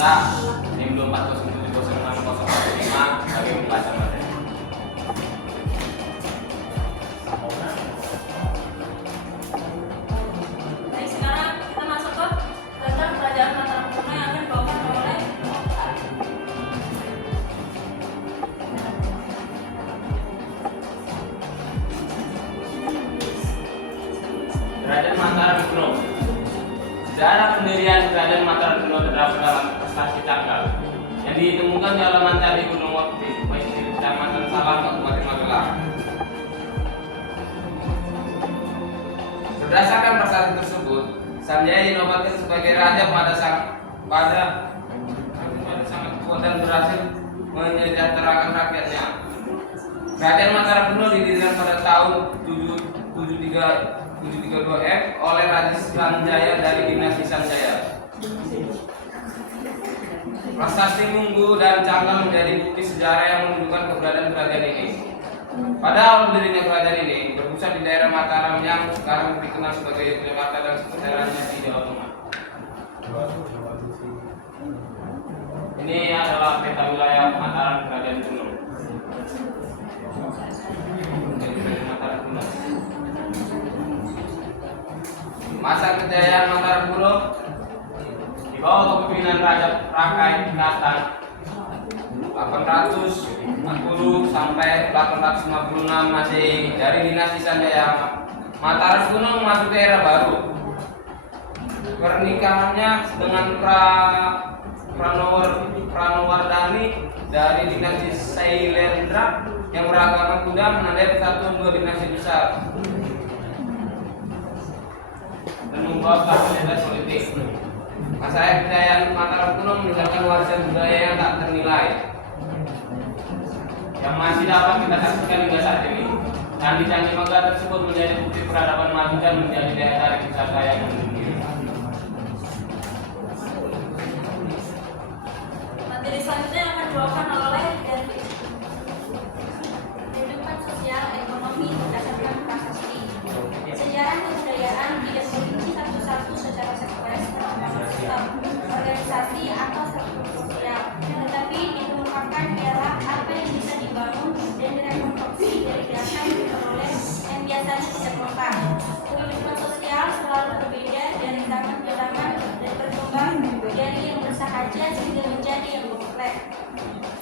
Anggota NIM 24070605 bagi pembahasan materi. Baik, sekarang kita masuk ke tentang pelajaran Mataram kuno yang akan dibawakan oleh Kerajaan Mataram kuno. Sejarah pendirian Kerajaan Mataram kuno terdapat dalam prestasi tanggal yang ditemukan di halaman Candi Gunung Wakti, Kecamatan Salam, Kabupaten Magelang. Berdasarkan prestasi tersebut, Sanjaya dinobatkan sebagai raja pada sangat kuat dan berhasil menyejahterakan rakyatnya. Kerajaan Mataram kuno didirikan pada tahun 732 oleh Raja Sanjaya dari dinasti Sanjaya. Prasasti Munggu dan Canggal menjadi bukti sejarah yang menunjukkan keberadaan kerajaan ini. Pada awal berdirinya kerajaan ini berpusat di daerah Mataram yang sekarang dikenal sebagai Jakarta dan sekitarnya di Jawa Tengah. Ini adalah peta wilayah Mataram Kerajaan kuno. Mataram kuno. Masa kejayaan Mataram kuno di bawah kepemimpinan Raja Rakai Katan 840 sampai 856 Masehi dari dinasti Sanjaya. Mataram kuno memasuki era baru. Pernikahannya dengan Pranowardhani dari dinasti Sailendra yang beragama Buddha menandai persatuan dua dinasti besar dan membawa stabilitas politik. Masa kejayaan Mataram kuno meninggalkan warisan budaya yang tak ternilai yang masih dapat kita saksikan hingga saat ini. Candi-candi megah tersebut menjadi bukti peradaban maju dan menjadi daya tarik wisata yang mendunia. materi selanjutnya yang akan dibawakan oleh David. Kehidupan sosial ekonomi berdasarkan prasasti. Sejarah kebudayaan tidak merinci satu-satu secara sekuens sistem organisasi atau struktur sosial, tetapi dikemukakan ialah apa yang bisa dibangun dan direkonstruksi dari data yang diperoleh yang biasanya tidak lengkap. Kehidupan sosial selalu berbeda dari zaman ke zaman dan berkembang dari yang bersahaja sehingga menjadi yang kompleks.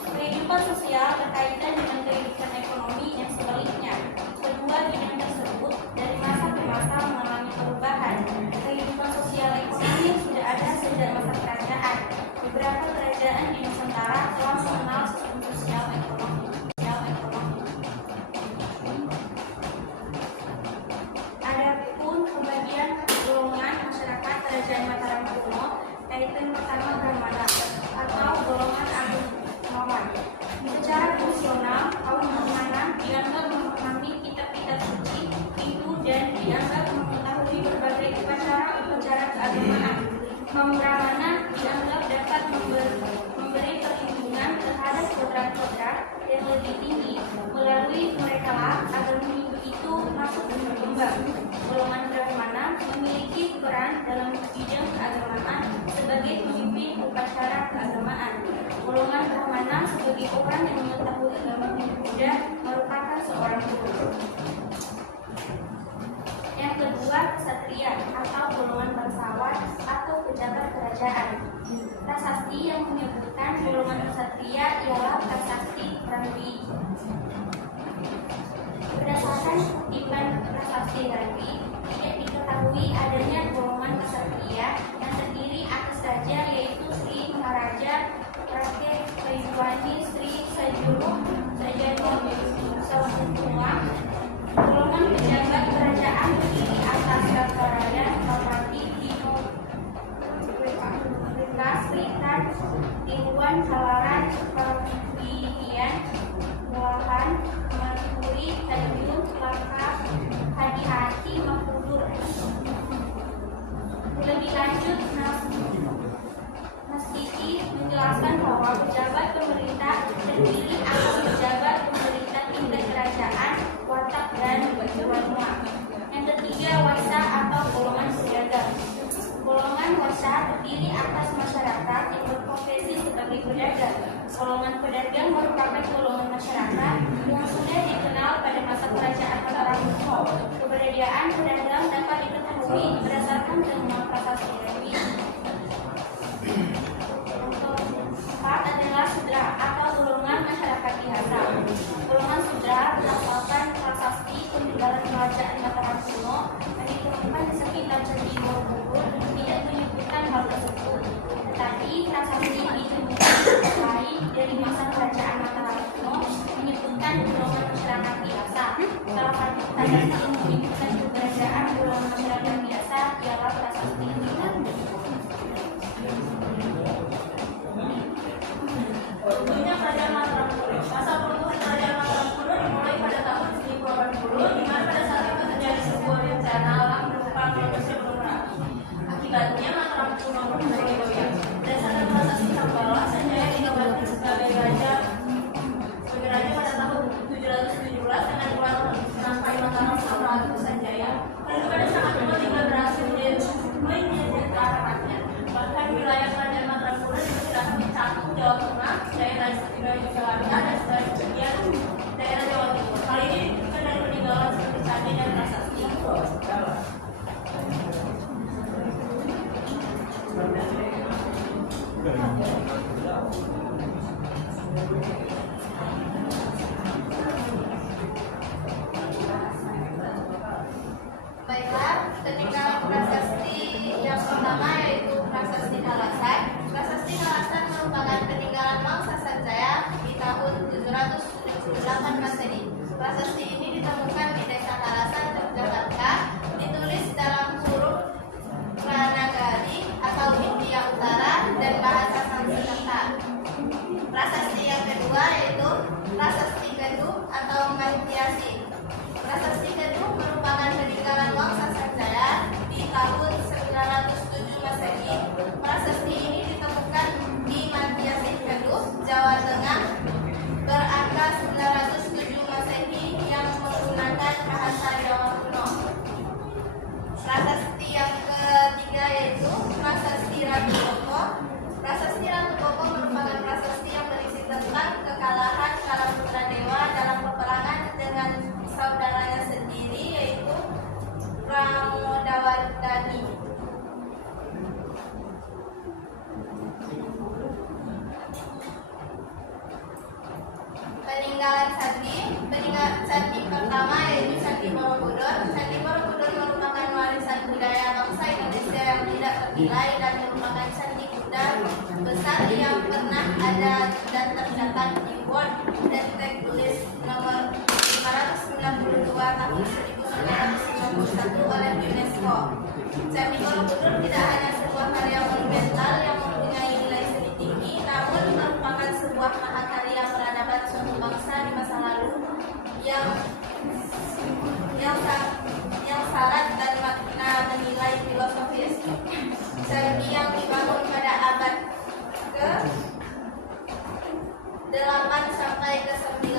Kehidupan sosial berkaitan dengan kehidupan ekonomi yang sebaliknya. Kedua bidang tersebut dari masa ke masa mengalami perubahan. Kehidupan sosial ekonomi sudah ada sejak masa kerajaan. Beberapa kerajaan di Nusantara telah mengenal sistem sosial ekonomi. Adapun pembagian golongan masyarakat kerajaan Mataram kuno, kaitan pertama Brahmana atau golongan agamawan. Secara fungsional, kaum Brahmana dianggap memahami kitab-kitab suci, itu dan dianggap mengetahui berbagai upacara keagamaan. Kaum Brahmana dianggap dapat memberi perlindungan terhadap kodrat-kodrat yang lebih tinggi. Melalui mereka lah agama Hindu itu masuk dan berkembang. Golongan Brahmana memiliki peran dalam bidang keagamaan sebagai pemimpin upacara keagamaan. Golongan Brahmana sebagai orang yang mengetahui agama Hindu-Buddha merupakan seorang guru. Yang kedua, ksatria atau golongan bangsawan atau pejabat kerajaan. Prasasti yang menyebutkan golongan ksatria ialah prasasti Ranvi. Berdasarkan kutipan prasasti Ranvi, tidak diketahui adanya golongan ksatria yang terdiri atas raja yaitu Sri Maharaja Rakyat Paiwani Sri Sajuro Sajano Sawakutua. Golongan pejabat kerajaan terdiri atas Raja Bupati Dino Serikat Tiruan Halaran Perwidian Mulahan Merkuri Tanjung Langkap Hati-hati Makudur. Lebih lanjut, Mas Kiki menjelaskan bahwa pejabat pemerintah terdiri atas pejabat pemerintah tingkat kerajaan, berdagang. Golongan pedagang merupakan golongan masyarakat yang sudah dikenal pada masa kerajaan Mataram Kuno. Keberadaan pedagang dapat diketahui berdasarkan temuan prasasti Dewi. Untuk empat adalah sudra atau golongan masyarakat biasa. Golongan sudra berasalkan prasasti peninggalan kerajaan Mataram Kuno yang ditemukan di sekitar Candi Borobudur tidak menyebutkan hal tersebut. Tetapi prasasti ditemukan lain dari masa kerajaan Mataram Kuno menyebutkan golongan masyarakat biasa. Salah satu tanda yang menunjukkan keberadaan golongan masyarakat biasa ialah prasasti ini. Tentunya kerajaan Mataram Kuno. Masa pertumbuhan kerajaan Mataram Kuno dimulai pada tahun 1080, di mana pada saat itu terjadi sebuah bencana alam berupa meledaknya gunung Merapi. Akibatnya Mataram Kuno mulai goyah. Berdasarkan prasasti Sambala, Sanjaya dinobatkan sebagai raja pada tahun 717 dengan gelar sampai Mataram Ratu Sanjaya. Dan pada saat itu juga berhasil menyejahterakan rakyat. Bahkan wilayah kerajaan Mataram Kuno diperkirakan mencakup Jawa Tengah, daerah istimewa Yogyakarta, dan sebagian daerah Jawa Timur. Hal ini dibuktikan dari peninggalan seperti candi dan prasasti. Baiklah, peninggalan prasasti yang pertama yaitu prasasti Kalasan. Prasasti Kalasan merupakan peninggalan Mangsa Sanjaya di tahun 778 Masehi. Prasasti ini ditemukan di Desa Kalasan, Yogyakarta, ditulis dalam huruf Pranagari atau India Utara dan bahasa Sanskerta. Prasasti yang kedua yaitu Prasasti Kedu atau Mahityasi. Prasasti Kedu merupakan peninggalan Wangsa Sanjaya di tahun 907 Masehi. Prasasti ini ditemukan di Mahityasi Kedu, Jawa Tengah, berangka 907 Masehi yang menggunakan bahasa Jawa kuno. Prasasti yang ketiga yaitu Prasasti Ratu Boko. Prasasti Ratu Boko merupakan prasasti yang berisi tentang kekalahan para putra dewa dalam peperangan dengan saudaranya sendiri yaitu Pramodawardhani. Peninggalan candi pertama yaitu Candi Borobudur. Candi Borobudur merupakan warisan budaya bangsa Indonesia yang tidak ternilai dan merupakan candi Buddha besar yang pernah ada dan tercatat di World Heritage List nomor 592 tahun 1991 oleh UNESCO. Candi Borobudur tidak hanya sebuah karya monumental yang mempunyai nilai seni tinggi, namun merupakan sebuah mahakarya peradaban suatu bangsa di masa lalu yang syarat dan makna menilai filosofis. Candi yang dibangun pada abad ke-8 sampai ke-9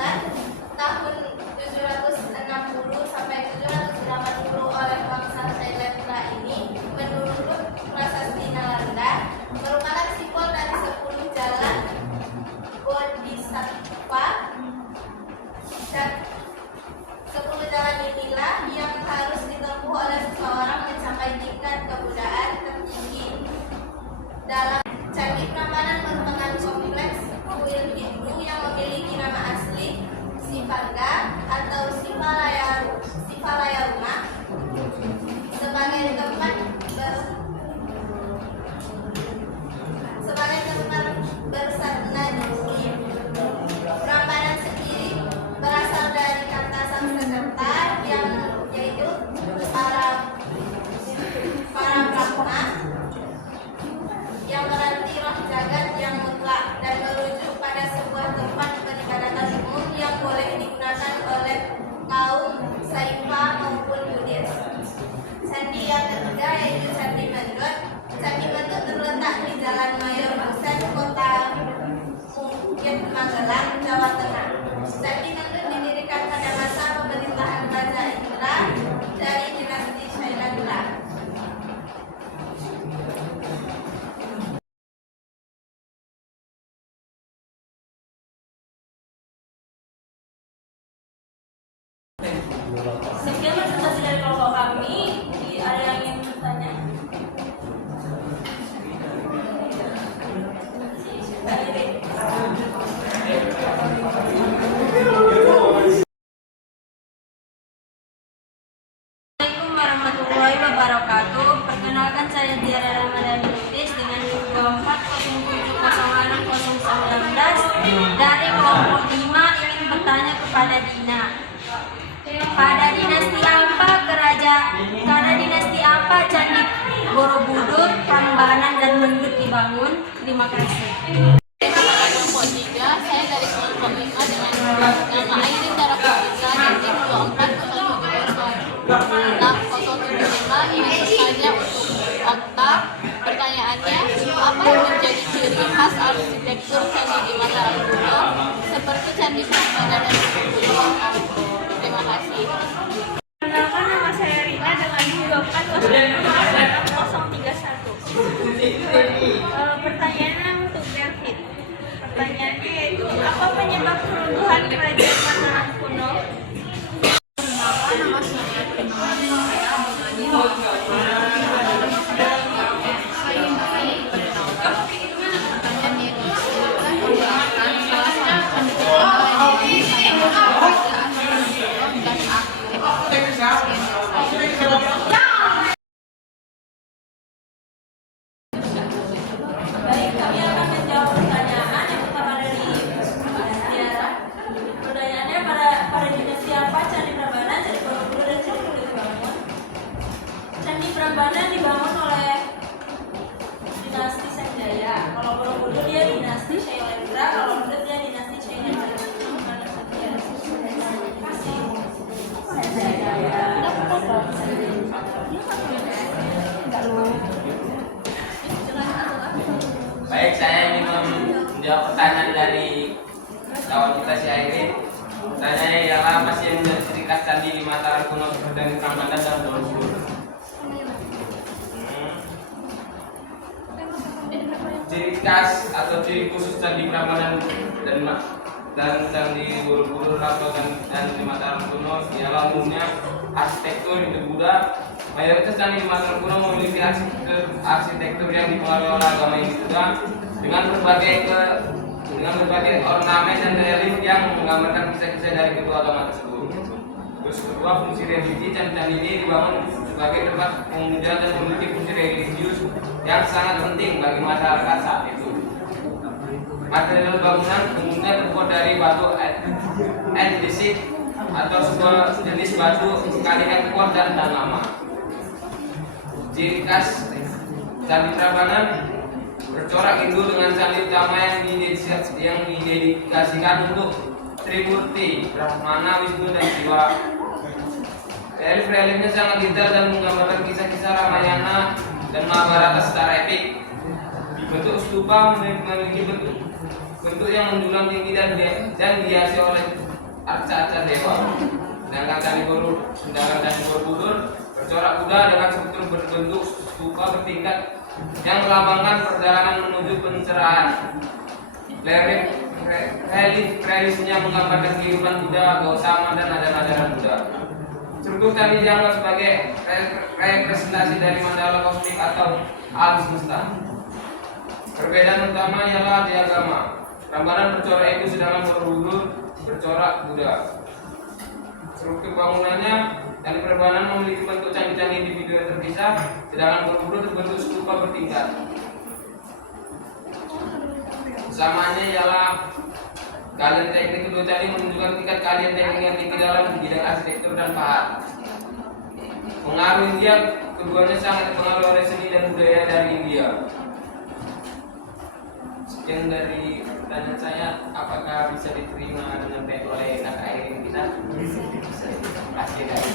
tahun 760 sampai 780 oleh bangsa Thailand ini menurut prasasti Nalanda merupakan simbol dari 10 jalan Bodhisattva Sekian presentasi dari kelompok kami. Ada yang ingin bertanya? Assalamualaikum warahmatullahi wabarakatuh. Perkenalkan saya Diara Ramadhani Lubis dengan 240706019 dari kelompok 5 ingin bertanya kepada Dina. Pada dinasti apa Candi Borobudur, Prambanan dan Mendut dibangun? Terima kasih. Kepada kelompok 3, saya dari kelompok 5 dengan nama Airin Dara Putra dan tim 240706075 ingin bertanya untuk fakta. Pertanyaannya, apa yang menjadi ciri khas arsitektur candi di Mataram kuno seperti Candi Prambanan dan Borobudur? Terima kasih. Perkenalkan, nama saya Rina dengan 24031. Pertanyaannya untuk David. Pertanyaannya yaitu, apa penyebab keruntuhan kerajaan Mataram kuno? Nama saya Baik, kami akan menjawab pertanyaan yang pertama dari Tiara. Pertanyaannya, pada dinasti apa Candi Prambanan, Candi Borobudur dan Candi Mendut dibangun? Candi Prambanan dibangun oleh dinasti Sanjaya. Kalau Borobudur dia dinasti Shailendra, kalau Mendut dia dinasti Shailendra. Baik, saya ingin menjawab pertanyaan dari kawan kita si Airin. Pertanyaannya ialah apa sih yang menjadi ciri khas candi di Mataram kuno seperti Candi Prambanan dan Borobudur? Ciri khas atau ciri khusus Candi Prambanan dan Candi Borobudur atau Candi Mataram kuno ialah umumnya arsitektur itu Buddha. Mayoritas candi di Mataram kuno memiliki arsitektur yang dipengaruhi oleh agama Hindu dengan berbagai ornamen dan relief yang menggambarkan kisah-kisah dari kedua agama tersebut. Terus kedua, fungsi religi. Candi-candi ini dibangun sebagai tempat pemuja dan memiliki fungsi religius yang sangat penting bagi masyarakat saat itu. Material bangunan umumnya terbuat dari batu andesit atau sebuah jenis batu sekali yang kuat dan tahan lama. Ciri khas Candi Prambanan bercorak Hindu dengan candi utama yang didedikasikan untuk Trimurti, Brahmana, Wisnu dan Siwa. Relief-reliefnya sangat detail dan menggambarkan kisah-kisah Ramayana dan Mahabharata secara epik. Bentuk stupa memiliki bentuk yang menjulang tinggi dan dihiasi oleh arca-arca dewa. Sedangkan Candi Borobudur bercorak kuda dengan struktur berbentuk stupa bertingkat yang melambangkan perjalanan menuju pencerahan. Reliefnya menggambarkan kehidupan Buddha, Gautama dan ajaran-ajaran Buddha. Struktur candi dianggap sebagai representasi dari mandala kosmik atau alam semesta. Perbedaan utama ialah di agama. Prambanan bercorak Hindu sedangkan Borobudur bercorak Buddha. Struktur bangunannya, Candi Prambanan memiliki bentuk candi-candi individu yang terpisah, sedangkan Borobudur terbentuk stupa bertingkat. Kesamaannya ialah keahlian teknik kedua candi menunjukkan tingkat keahlian teknik yang tinggi dalam bidang arsitektur dan pahat. Pengaruh India, keduanya sangat dipengaruhi oleh seni dan budaya dari India. Sekian dari pertanyaan saya, apakah bisa diterima dengan baik oleh kakak Airin kita? Terima kasih dari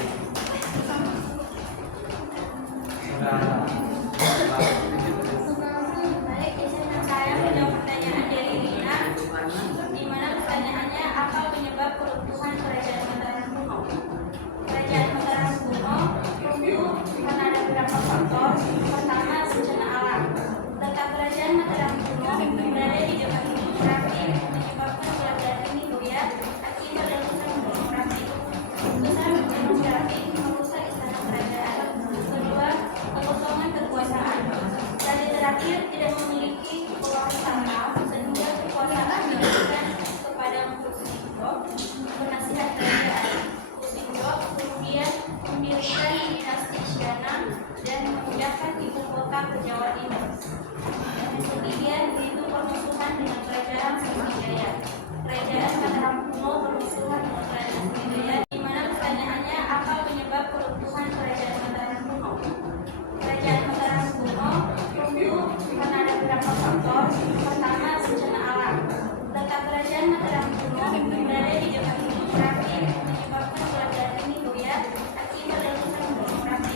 Baik, izinkan saya menjawab pertanyaan dari Rina, di mana pertanyaannya, apa penyebab keruntuhan kerajaan Mataram kuno? Kerajaan Mataram kuno runtuh karena ada beberapa faktor. Pertama, bencana alam. Letak kerajaan Mataram kuno berada di dekat Gunung Merapi, menyebabkan keadaan ini goyah akibat letusan Gunung Merapi. kemudian mendirikan dinasti Syanam dan memindahkan ibu kota ke Jawa Timur. Yang ketiga, yaitu permusuhan dengan kerajaan Sriwijaya. Kerajaan Mataram kuno bermusuhan dengan kerajaan Sriwijaya, di mana pertanyaannya apa penyebab keruntuhan kerajaan Mataram kuno? Kerajaan Mataram kuno runtuh karena ada beberapa faktor. Pertama, bencana alam. Letak kerajaan Mataram kuno berada di dekat gunung Merapi, menyebabkan kerajaan ini goyah akibat letusan gunung Merapi.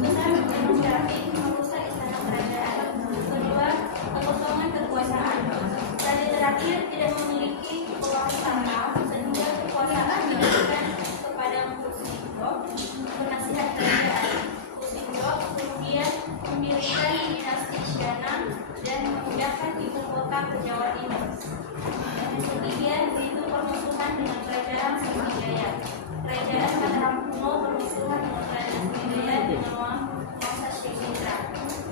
Letusan gunung Merapi merusak istana kerajaan. Kedua, kekosongan kekuasaan. Dan terakhir, tidak memiliki kekuasaan sehingga kekuasaan diberikan kepada Kusindok, penasihat kerajaan. Kusindok kemudian mendirikan dinasti Syanam dan memindahkan ibu kota ke Jawa Timur. Yang ketiga, yaitu permusuhan dengan kerajaan Sriwijaya. Kerajaan Mataram kuno bermusuhan dengan kerajaan Sriwijaya dengan masa Syaikh.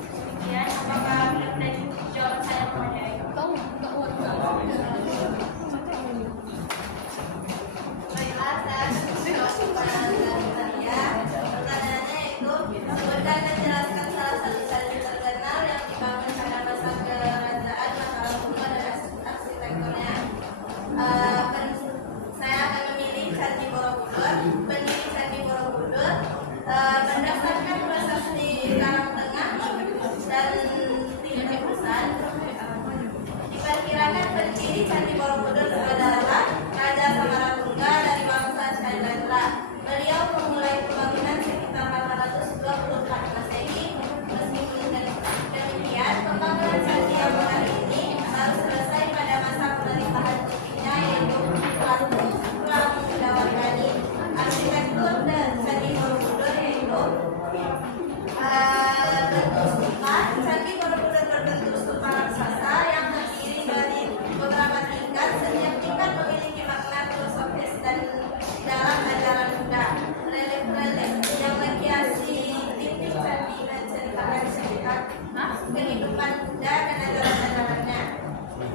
Demikian, apakah benar jawaban saya memadai? Baiklah, saya menjawab pertanyaan saya. Pertanyaannya itu, sebutkan dan jelaskan salah satu candi terkenal yang dibangun pada masa kerajaan Mataram kuno dan arsitekturnya. Saya akan memilih Candi Borobudur. Pendiri Candi Borobudur berdasarkan prasasti Karangtengah dan Timusan, diperkirakan pendiri Candi Borobudur adalah Raja Samarapungga dari bangsa Chandra. Beliau memulai pembangunan sekitar 824 Masehi. Meskipun demikian, pembangunan candi yang hari ini baru selesai pada masa pemerintahan putrinya yaitu Ratu Pramodawardhani. Arsitektur dan Candi Borobudur yaitu bentuk stupa. Candi Borobudur berbentuk stupa raksasa yang terdiri dari beberapa tingkat. Setiap tingkat memiliki makna filosofis dan dalam ajaran Buddha. Relief-relief yang menghiasi dinding candi menceritakan sekitar kehidupan Buddha dan ajaran-ajarannya.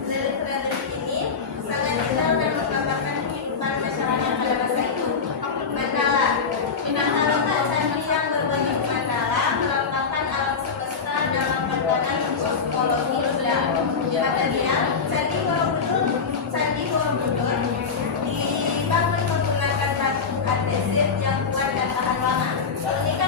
Relief-relief ini sangat detail dan menggambarkan kehidupan masyarakat pada masa itu. Mandala. Mandala candi yang berbentuk mandala melambangkan alam semesta dalam pandangan kosmologi Buddha. Kata dia, Candi Borobudur dibangun menggunakan batu andesit yang kuat dan tahan lama. Keunikan